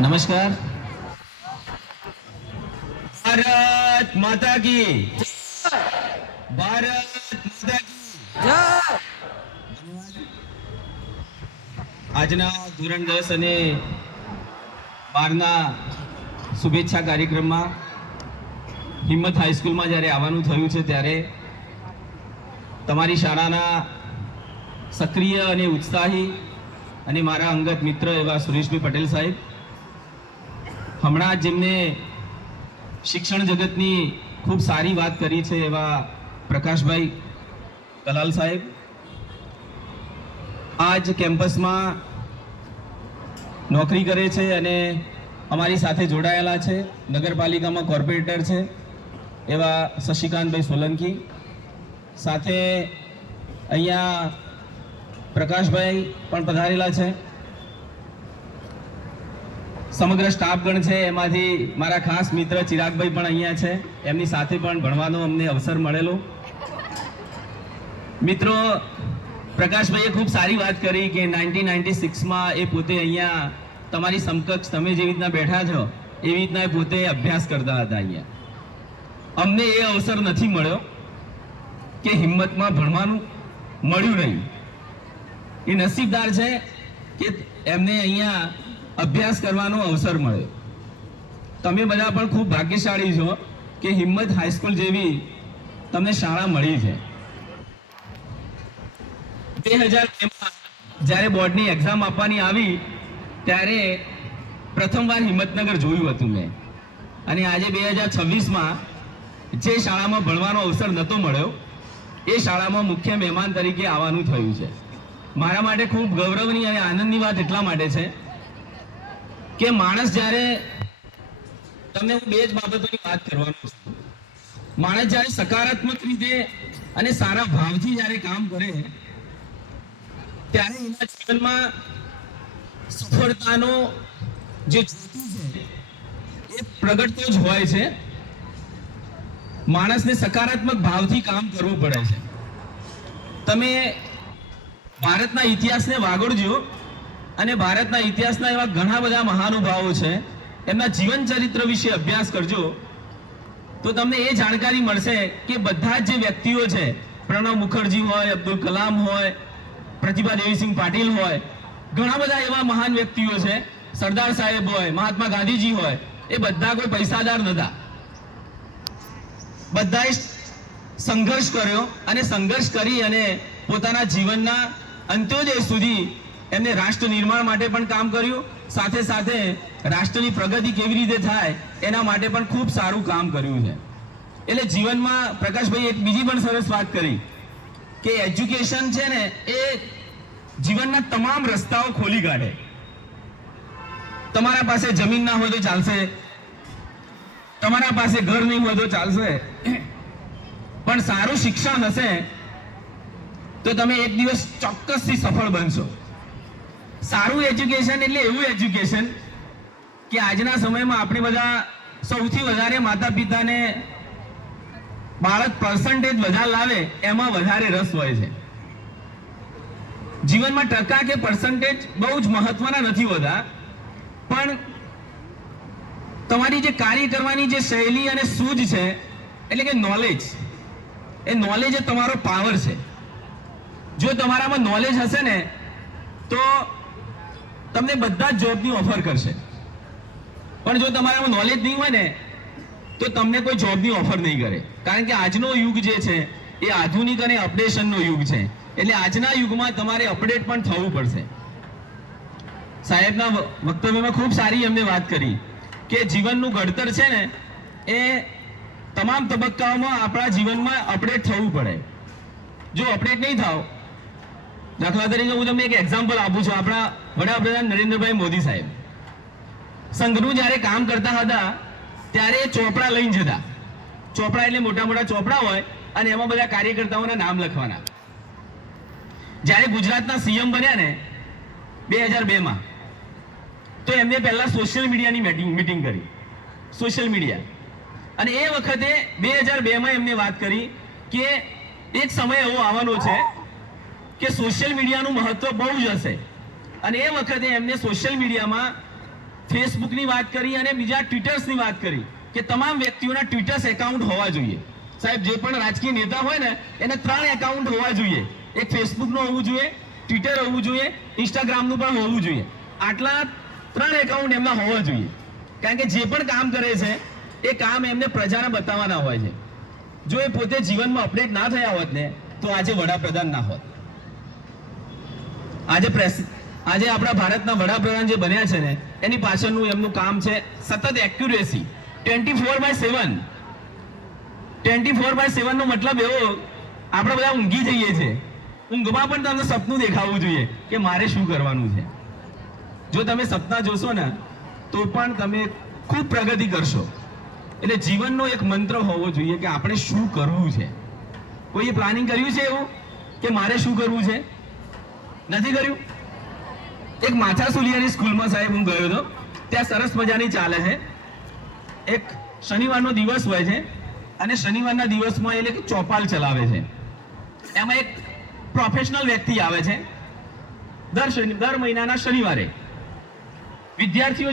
नमस्कार। भारत माता की, भारत माता की। આજના ધોરણ 10 અને 12ના શુભેચ્છા કાર્યક્રમમાં હિંમત હાઈસ્કૂલમાં જ્યારે આવવાનું થયું છે ત્યારે તમારી શાળાના સક્રિય અને ઉત્સાહી અને મારા અંગત મિત્ર એવા સુરેશભાઈ પટેલ સાહેબ, હમણાં જેમને શિક્ષણ જગતની ખૂબ સારી વાત કરી છે એવા પ્રકાશભાઈ કલાલ સાહેબ, આજ કેમ્પસમાં નોકરી કરે છે અને અમારી સાથે જોડાયેલા છે, નગરપાલિકામાં કોર્પોરેટર છે એવા શશિકાંતભાઈ સોલંકી, સાથે અહીંયા પ્રકાશભાઈ પણ પધારેલા છે, સમગ્ર સ્ટાફગણ છે, એમાંથી મારા ખાસ મિત્ર ચિરાગભાઈ પણ અહીંયા છે, એમની સાથે પણ ભણવાનો અમને અવસર મળેલો. મિત્રો, પ્રકાશભાઈએ ખૂબ સારી વાત કરી કે 1996માં એ પોતે અહીંયા તમારી સમકક્ષ તમે જેવી રીતના બેઠા છો એવી રીતના એ પોતે અભ્યાસ કરતા હતા અહીંયા. અમને એ અવસર નથી મળ્યો કે હિંમતમાં ભણવાનું મળ્યું નહીં. એ નસીબદાર છે કે એમને અહીંયા અભ્યાસ કરવાનો અવસર મળ્યો. તમે બધા પણ ખૂબ ભાગ્યશાળી છો કે હિંમત હાઈસ્કૂલ જેવી તમને શાળા મળી છે. 2002માં જ્યારે બોર્ડની એક્ઝામ આપવાની આવી ત્યારે પ્રથમવાર હિંમતનગર જોયું હતું મેં, અને આજે 2026માં જે શાળામાં ભણવાનો અવસર નહોતો મળ્યો એ શાળામાં મુખ્ય મહેમાન તરીકે આવવાનું થયું છે. મારા માટે ખૂબ ગૌરવની અને આનંદની વાત એટલા માટે છે કે માણસ જ્યારે, તમને હું બે જ બાબતોની વાત કરવાનો છું. માણસ જ્યારે સકારાત્મક રીતે અને સારા ભાવથી જ્યારે કામ કરે ત્યારે એના જીવનમાં સફળતાનો જે જ્યોતિ છે એ પ્રગટતો જ હોય છે. માણસને સકારાત્મક ભાવથી કામ કરવું પડે છે. તમે ભારતના ઇતિહાસને વાગોળજો અને ભારતના ઇતિહાસના એવા ઘણા બધા મહાનુભાવો છે, એમના જીવન ચરિત્ર વિશે અભ્યાસ કરજો તો તમને એ જાણકારી મળશે કે બધા જ જે વ્યક્તિઓ છે, પ્રણવ મુખર્જી હોય, અબ્દુલ કલામ હોય, પ્રતિભા દેવીસિંહ પાટીલ હોય, ઘણા બધા એવા મહાન વ્યક્તિઓ છે, સરદાર સાહેબ હોય, મહાત્મા ગાંધીજી હોય, એ બધા કોઈ પૈસાદાર નહોતા. બધાએ સંઘર્ષ કર્યો અને સંઘર્ષ કરી અને પોતાના જીવનના અંત્યોદય સુધી એમને રાષ્ટ્ર નિર્માણ માટે પણ કામ કર્યું, સાથે સાથે રાષ્ટ્રની પ્રગતિ કેવી રીતે થાય એના માટે પણ ખૂબ સારું કામ કર્યું છે. એટલે જીવનમાં પ્રકાશભાઈ એક બીજી પણ સરસ વાત કરી કે એજ્યુકેશન છે ને એ જીવનના તમામ રસ્તાઓ ખોલી કાઢે. તમારા પાસે જમીન ના હોય તો ચાલશે, તમારા પાસે ઘર નહીં હોય તો ચાલશે, પણ સારું શિક્ષણ હશે તો તમે એક દિવસ ચોક્કસથી સફળ બનશો. સારું એજ્યુકેશન એટલે એવું એજ્યુકેશન કે આજના સમયમાં આપણે બધા સૌથી વધારે માતા પિતાને બાળક પર્સન્ટેજ વધારે લાવે એમાં વધારે રસ હોય છે. જીવનમાં ટકા કે પર્સન્ટેજ બહુ જ મહત્વના નથી હોતા, પણ તમારી જે કાર્ય કરવાની જે શૈલી અને સૂઝ છે એટલે કે નોલેજ, એ નોલેજ એ તમારો પાવર છે. જો તમારામાં નોલેજ હશે ને તો તમને બધા જ જોબની ઓફર કરશે, પણ જો તમારામાં નોલેજ નહીં હોય ને તો તમને કોઈ જોબની ઓફર નહીં કરે. કારણ કે આજનો યુગ જે છે એ આધુનિક અને અપડેશનનો યુગ છે, એટલે આજના યુગમાં તમારે અપડેટ પણ થવું પડશે. સાહેબના વક્તવ્યમાં ખૂબ સારી એમને વાત કરી કે જીવનનું ઘડતર છે ને એ તમામ તબક્કાઓમાં આપણા જીવનમાં અપડેટ થવું પડે. જો અપડેટ નહીં થાવ, દાખલા તરીકે હું તમને એક એક્ઝામ્પલ આપું છું. આપણા વડાપ્રધાન નરેન્દ્રભાઈ મોદી સાહેબ સંઘનું જ્યારે કામ કરતા હતા ત્યારે ચોપડા લઈને જતા. ચોપડા એટલે મોટા મોટા ચોપડા હોય અને એમાં બધા કાર્યકર્તાઓના નામ લખવાના. જ્યારે ગુજરાતના સીએમ બન્યા ને 2002માં તો એમને પહેલા સોશિયલ મીડિયાની મીટિંગ કરી, સોશિયલ મીડિયા. અને એ વખતે 2002માં એમને વાત કરી કે એક સમય એવો આવવાનો છે કે સોશિયલ મીડિયાનું મહત્વ બહુ જ હશે, અને એ વખતે એમને સોશિયલ મીડિયામાં ફેસબુકની વાત કરી અને બીજા ટ્વિટર્સની વાત કરી કે તમામ વ્યક્તિઓના ટ્વિટર્સ એકાઉન્ટ હોવા જોઈએ. સાહેબ, જે પણ રાજકીય નેતા હોય ને એને 3 એકાઉન્ટ હોવા જોઈએ. એક ફેસબુકનું હોવું જોઈએ, ટ્વિટર હોવું જોઈએ, ઇન્સ્ટાગ્રામનું પણ હોવું જોઈએ. આટલા 3 એકાઉન્ટ એમના હોવા જોઈએ. કારણ કે જે પણ કામ કરે છે એ કામ એમને પ્રજાને બતાવવાના હોય છે. જો એ પોતે જીવનમાં અપડેટ ના થયા હોત ને તો આજે વડાપ્રધાન ના હોત. આજે આપણા ભારતના વડાપ્રધાન જે બન્યા છે ને એની પાછળનું એમનું કામ છે સતત એક્યુરેસી. 24/7. 24/7 નો મતલબ એવો, આપણે બધા ઊંઘી જઈએ છીએ, ઊંઘમાં પણ તમને સપનું દેખાવું જોઈએ કે મારે શું કરવાનું છે. જો તમે સપના જોશો ને તો પણ તમે ખૂબ પ્રગતિ કરશો. એટલે જીવનનો એક મંત્ર હોવો જોઈએ કે આપણે શું કરવું છે. કોઈએ પ્લાનિંગ કર્યું છે એવું કે મારે શું કરવું છે? નથી કર્યું. એક માથા સુલિયાની સ્કૂલમાં સાહેબ હું ગયો હતો. ત્યાં સરસ મજાની ચાલે છે. એક શનિવારનો દિવસ હોય છે અને શનિવારના દિવસમાં એટલે કે ચોપાલ ચલાવે છે. એમાં એક પ્રોફેશનલ વ્યક્તિ આવે છે દર મહિનાના શનિવારે વિદ્યાર્થીઓ